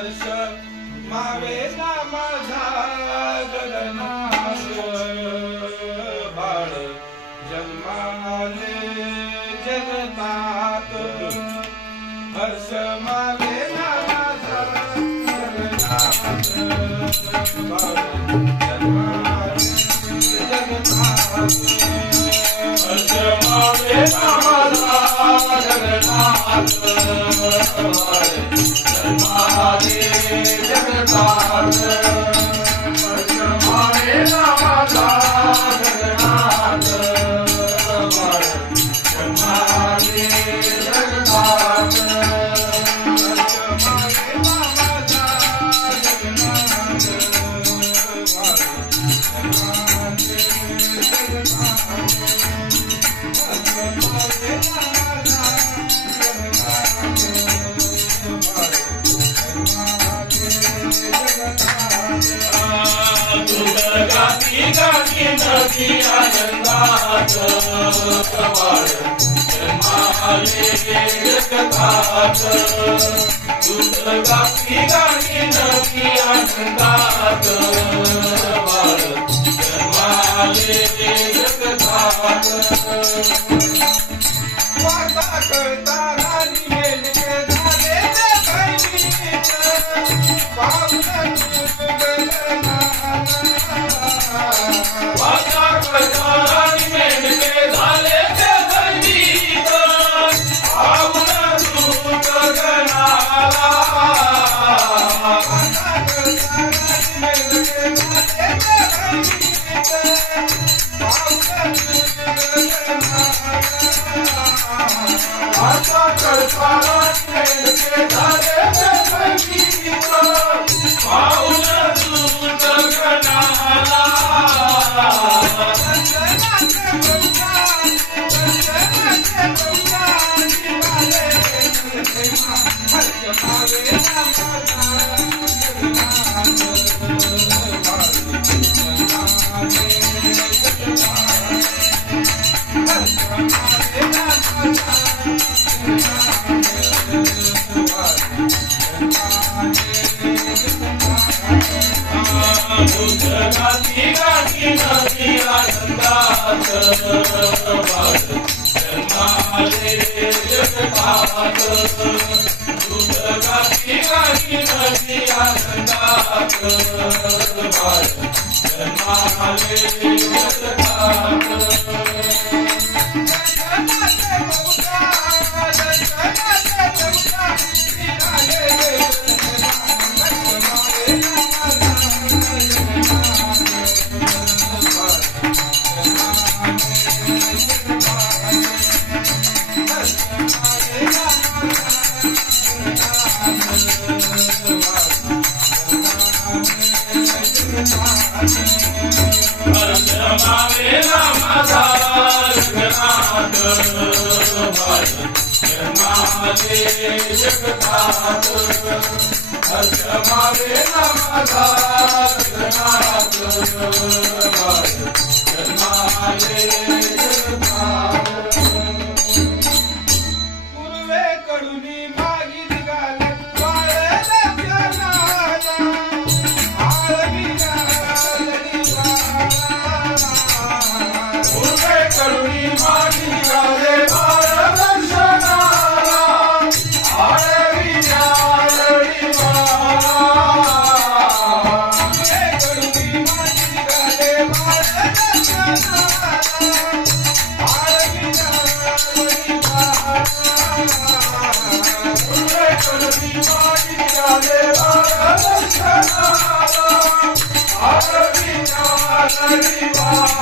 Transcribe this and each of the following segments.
हर्ष मावे ना माझा गगनात बाळ जन्माले जगतात हर्ष मावे ना माझा गगनात बाळ जन्माले जगतात हर्ष मावे ना माझा जगनात बाळ जन्माले जगतात हर्ष मावे ना माझा जगनात बाळ जन्माले जगतात हर्ष मावे ना माझा जगनात बाळ जन्माले जगतात गाती नदी आनंदात बाळ जन्माले जगतात गाती नदी आनंदात बाळ जन्माले जगतात वार्ता कळता राणी मेलके झाले ते बहिणीच पावलं वार्ता कळता राणी मेलके झाले ते बहिणीच पावलं दूत गगनाला वार्ता कळता राणी मेलके झाले ते बहिणीच पावलं दूत गगनाला वार्ता कळता राणी मेलके झाले ते बहिणीच पावलं दूत गगनाला गाती नदी आनंदात बाळ जन्माले जगतात गाती नदी आनंदात बाळ जन्माले जगतात मावे ना माझा जगनात बाळ जन्माले जगतात हर्ष मावे ना माझा जगनात बाळ जन्माले जगतात पूर्वेकडून मागी निघाले बाळ दर्शनाला करुणी मागी निघाले बाळ दर्शनाला आळवीच्या लढीवाला करुणी मागी निघाले बाळ दर्शनाला आळवीच्या लढीवाला करुणी मागी निघाले बाळ दर्शनाला आळवीच्या लढीवाला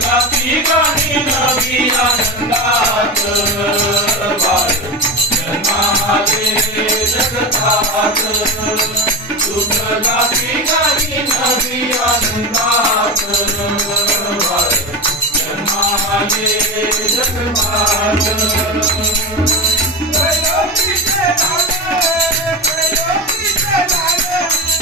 गाती गाणी नवी आनंदात बाळ जन्माले जगतात दुर्गाची गाणी नवी आनंदात जन्माले जगतात त्रैलोकीचे लाले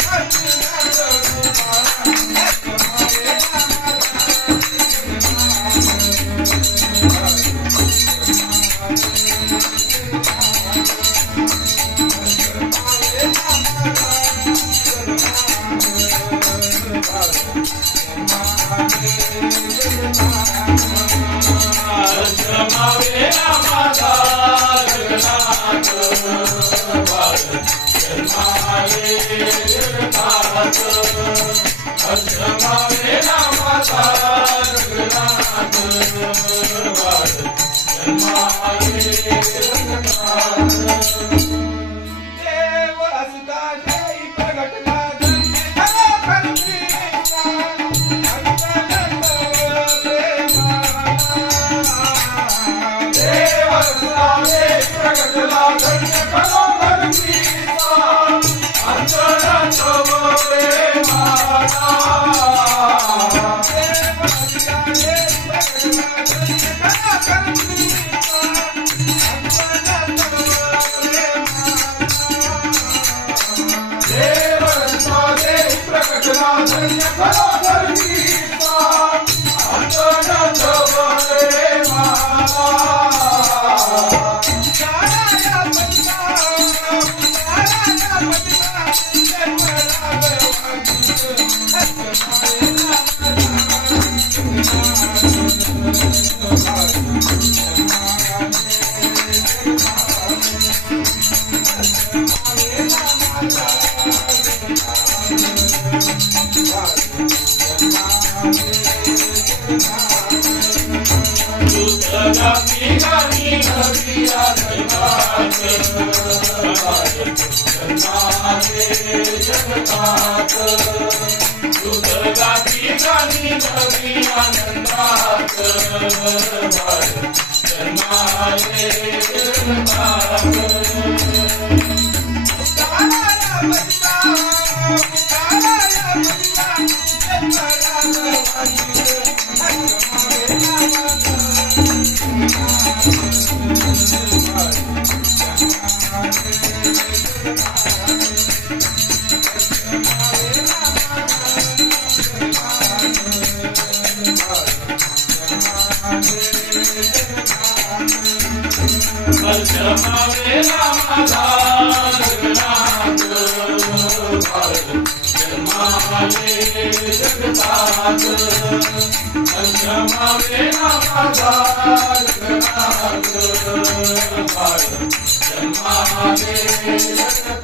देव असता जय प्रगटला धन्य करो धर्मीचा अंतरात प्रेमाला प्रकटला धन्य करो धर्मीचा अंतरात जन्माले